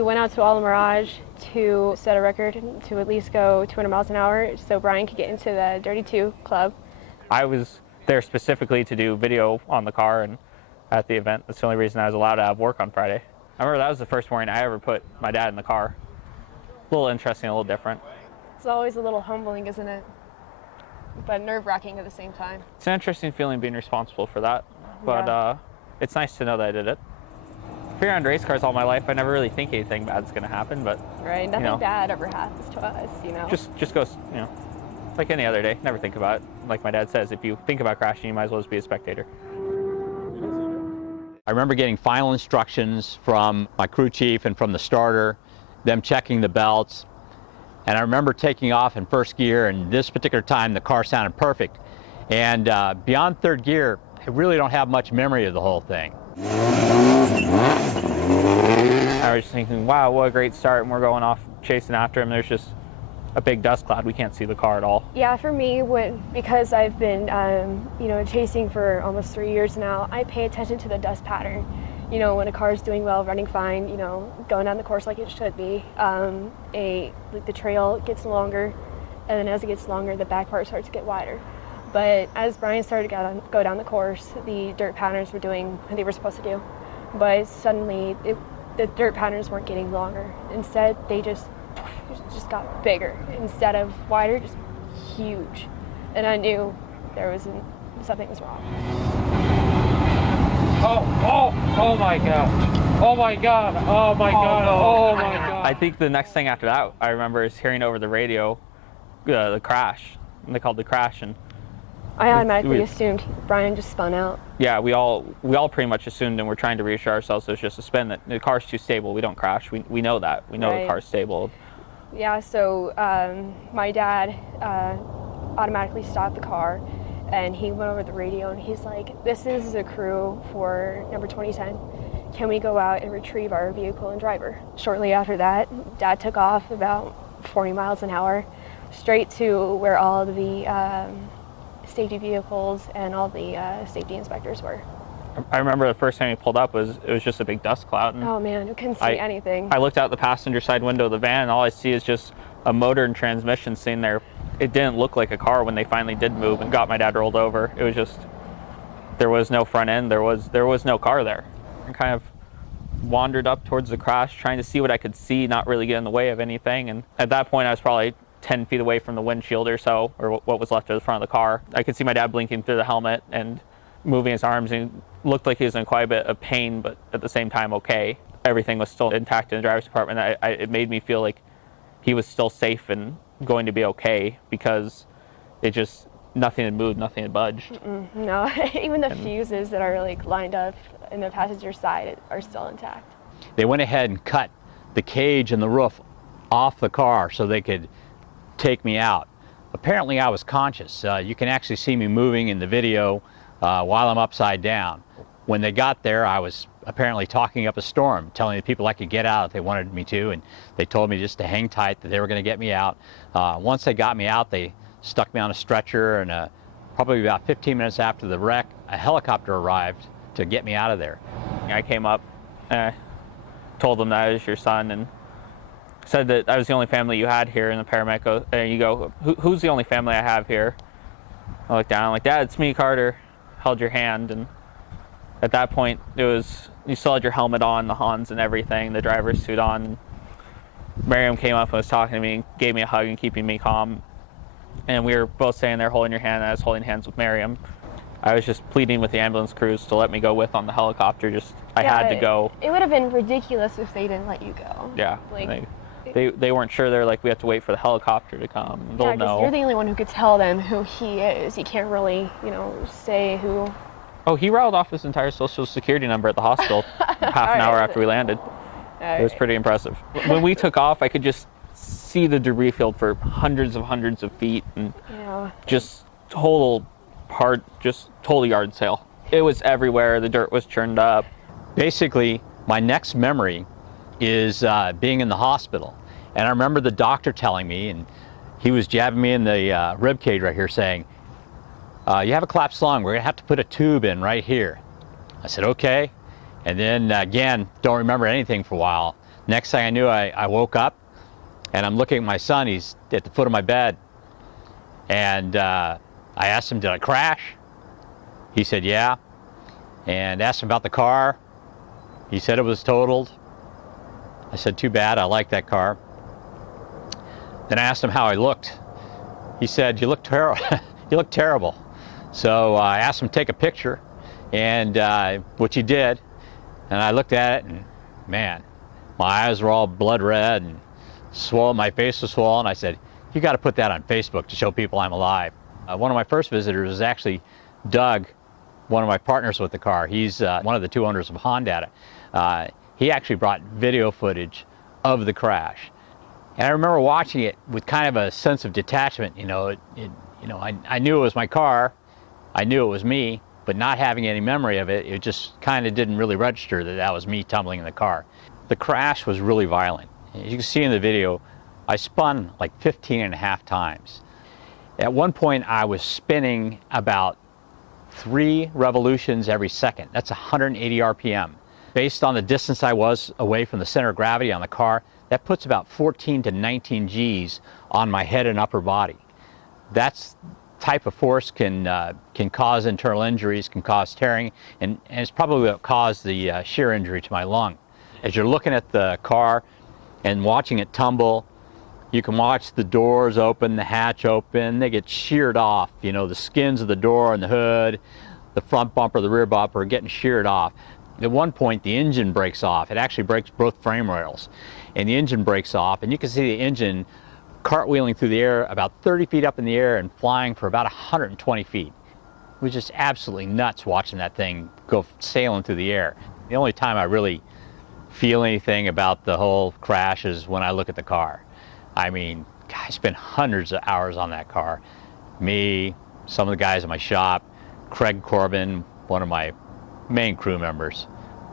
we went out to All Mirage to set a record to at least go 200 miles an hour so Brian could get into the Dirty 2 club. I was there specifically to do video on the car and at the event. That's the only reason I was allowed to have work on Friday. I remember that was the first morning I ever put my dad in the car. A little interesting, a little different. It's always a little humbling, isn't it? But nerve-wracking at the same time. It's an interesting feeling being responsible for that, but Yeah. It's nice to know that I did it. I've been around race cars all my life. I never really think anything bad's going to happen, but Right, nothing you know, bad ever happens to us, you know. just goes, you know, like any other day. Never think about it. Like my dad says, if you think about crashing, you might as well just be a spectator. I remember getting final instructions from my crew chief and from the starter, them checking the belts. And I remember taking off in first gear, and this particular time the car sounded perfect. And beyond third gear, I really don't have much memory of the whole thing. I was just thinking, wow, what a great start, and we're going off chasing after him. There's just a big dust cloud. We can't see the car at all. Yeah, for me, because I've been, you know, chasing for almost 3 years now, I pay attention to the dust pattern. You know, when a car is doing well, running fine, you know, going down the course like it should be, like the trail gets longer, and then as it gets longer, the back part starts to get wider. But as Brian started to go down the course, the dirt patterns were doing what they were supposed to do. But suddenly, the dirt patterns weren't getting longer. Instead, they just got bigger. Instead of wider, just huge. And I knew something was wrong. Oh my God. Oh my God. Oh my God. Oh my God. I think the next thing after that I remember is hearing over the radio the crash. And they called the crash, and I automatically assumed Brian just spun out. yeah, we all pretty much assumed, and we're trying to reassure ourselves it was just a spin, that the car's too stable. We don't crash. We know that. We know Right. the car's stable. Yeah, so my dad automatically stopped the car, and he went over the radio, and he's like, "This is the crew for number 2010. Can we go out and retrieve our vehicle and driver?" Shortly after that, Dad took off about 40 miles an hour, straight to where all of the safety vehicles and all the safety inspectors were. I remember the first time we pulled up it was just a big dust cloud. And Oh man, we couldn't see anything. I looked out the passenger side window of the van, and all I see is just a motor and transmission sitting there. It didn't look like a car when they finally did move and got my dad rolled over. It was just, there was no front end, there was no car there. I kind of wandered up towards the crash, trying to see what I could see, not really get in the way of anything. And at that point, I was probably 10 feet away from the windshield or so, or what was left of the front of the car. I could see my dad blinking through the helmet and moving his arms, and looked like he was in quite a bit of pain, but at the same time okay. Everything was still intact in the driver's compartment. It made me feel like he was still safe and going to be okay, because it just, nothing had moved, nothing had budged. No, even the fuses that are like lined up in the passenger side are still intact. They went ahead and cut the cage and the roof off the car so they could take me out. Apparently I was conscious. You can actually see me moving in the video while I'm upside down. When they got there, I was apparently talking up a storm, telling the people I could get out if they wanted me to, and they told me just to hang tight, that they were going to get me out. Once they got me out, they stuck me on a stretcher, and probably about 15 minutes after the wreck, a helicopter arrived to get me out of there. I came up, told them that I was your son, and said that I was the only family you had here. And the paramedic goes, you go, who's the only family I have here? I looked down, I'm like, Dad, it's me, Carter. Held your hand, and at that point, it was, you still had your helmet on, the Hans and everything, the driver's suit on. And Miriam came up and was talking to me and gave me a hug and keeping me calm. And we were both standing there holding your hand, and I was holding hands with Miriam. I was just pleading with the ambulance crews to let me go with on the helicopter. I had to go. It would have been ridiculous if they didn't let you go. Yeah. Like, they weren't sure. They're like, we have to wait for the helicopter to come. They'll know. You're the only one who could tell them who he is. You can't really, you know, say who. Oh, he rattled off his entire social security number at the hospital half an hour after we landed. It was pretty impressive. When we took off, I could just see the debris field for hundreds of feet, and just total yard sale. It was everywhere. The dirt was churned up. Basically, my next memory is being in the hospital. And I remember the doctor telling me, and he was jabbing me in the rib cage right here, saying, you have a collapsed lung, we're gonna have to put a tube in right here. I said, okay. And then again, don't remember anything for a while. Next thing I knew, I woke up and I'm looking at my son. He's at the foot of my bed. And I asked him, did I crash? He said, yeah. And asked him about the car. He said it was totaled. I said, too bad, I like that car. Then I asked him how I looked. He said, you look terrible. You look terrible. So I asked him to take a picture, and which he did. And I looked at it, and man, my eyes were all blood red and swollen. My face was swollen. I said, you got to put that on Facebook to show people I'm alive. One of my first visitors was actually Doug, one of my partners with the car. He's one of the two owners of Honda. He actually brought video footage of the crash. And I remember watching it with kind of a sense of detachment. You know, I knew it was my car. I knew it was me, but not having any memory of it, it just kind of didn't really register that that was me tumbling in the car. The crash was really violent. As you can see in the video, I spun like 15.5 times. At one point, I was spinning about 3 revolutions every second. That's 180 RPM. Based on the distance I was away from the center of gravity on the car, that puts about 14 to 19 Gs on my head and upper body. That type of force can cause internal injuries, can cause tearing, and it's probably what caused the shear injury to my lung. As you're looking at the car and watching it tumble, you can watch the doors open, the hatch open, they get sheared off. You know, the skins of the door and the hood, the front bumper, the rear bumper are getting sheared off. At one point, the engine breaks off. It actually breaks both frame rails. And the engine breaks off, and you can see the engine cartwheeling through the air about 30 feet up in the air and flying for about 120 feet. It was just absolutely nuts watching that thing go sailing through the air. The only time I really feel anything about the whole crash is when I look at the car. I mean, I spent hundreds of hours on that car. Me, some of the guys in my shop, Craig Corbin, one of my main crew members.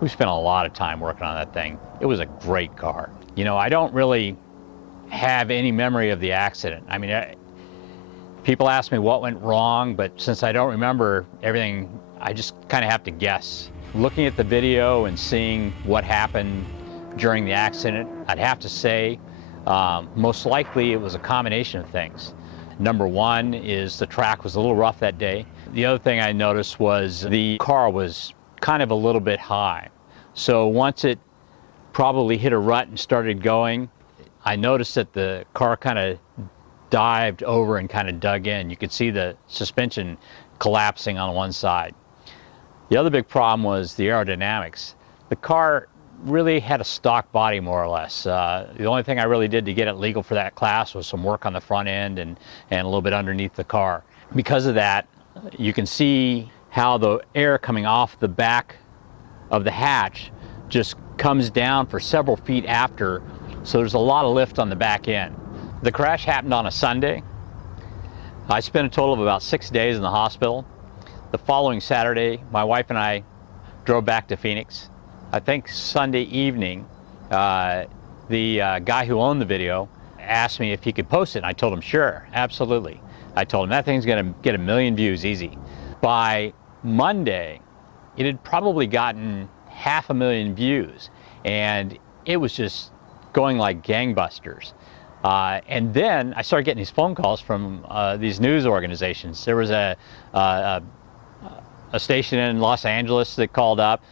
We spent a lot of time working on that thing. It was a great car. You know, I don't really have any memory of the accident. I mean, people ask me what went wrong, but since I don't remember everything, I just kind of have to guess. Looking at the video and seeing what happened during the accident, I'd have to say most likely it was a combination of things. Number one is the track was a little rough that day. The other thing I noticed was the car was kind of a little bit high. So once it probably hit a rut and started going, I noticed that the car kind of dived over and kind of dug in. You could see the suspension collapsing on one side. The other big problem was the aerodynamics. The car really had a stock body, more or less. The only thing I really did to get it legal for that class was some work on the front end and a little bit underneath the car. Because of that, you can see how the air coming off the back of the hatch just comes down for several feet after, so there's a lot of lift on the back end. The crash happened on a Sunday. I spent a total of about 6 days in the hospital. The following Saturday, my wife and I drove back to Phoenix. I think Sunday evening, the guy who owned the video asked me if he could post it, and I told him, sure, absolutely. I told him that thing's gonna get 1 million views easy. By Monday, it had probably gotten 500,000 views, and it was just going like gangbusters. And then I started getting these phone calls from these news organizations. There was a station in Los Angeles that called up.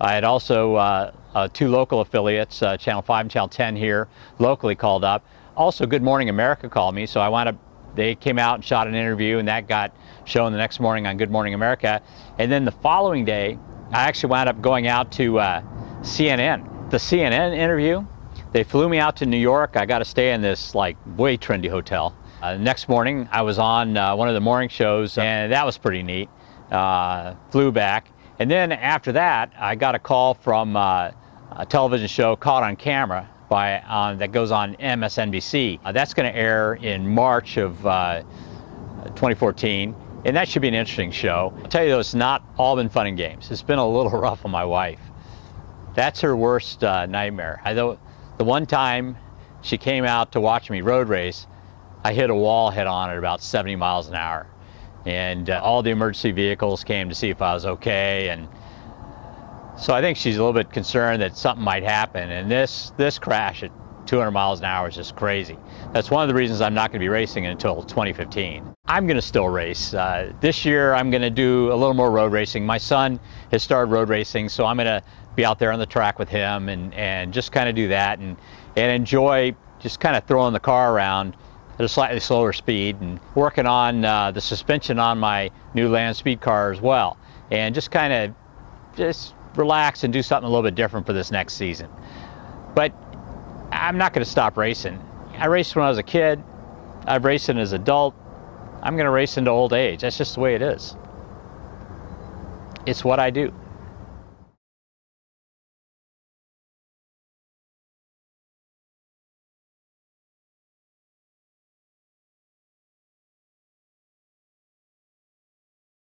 I had also 2 local affiliates, Channel 5 and Channel 10 here, locally called up. Also, Good Morning America called me, so I wound up, they came out and shot an interview, and that got shown the next morning on Good Morning America. And then the following day, I actually wound up going out to CNN. The CNN interview, they flew me out to New York. I got to stay in this like way trendy hotel. Next morning, I was on one of the morning shows, and that was pretty neat. Flew back. And then after that, I got a call from a television show, Caught on Camera, that goes on MSNBC. That's going to air in March of 2014, and that should be an interesting show. I'll tell you though, it's not all been fun and games. It's been a little rough on my wife. That's her worst nightmare. The one time she came out to watch me road race, I hit a wall head on at about 70 miles an hour. And all the emergency vehicles came to see if I was okay, and So I think she's a little bit concerned that something might happen, and this crash at 200 miles an hour is just crazy. That's one of the reasons I'm not going to be racing until 2015. I'm going to still race. This year I'm going to do a little more road racing. My son has started road racing, so I'm going to be out there on the track with him and just kind of do that and enjoy just kind of throwing the car around at a slightly slower speed and working on the suspension on my new Land Speed car as well, and just kind of just relax and do something a little bit different for this next season. But I'm not going to stop racing. I raced when I was a kid. I've raced as an adult. I'm going to race into old age. That's just the way it is. It's what I do.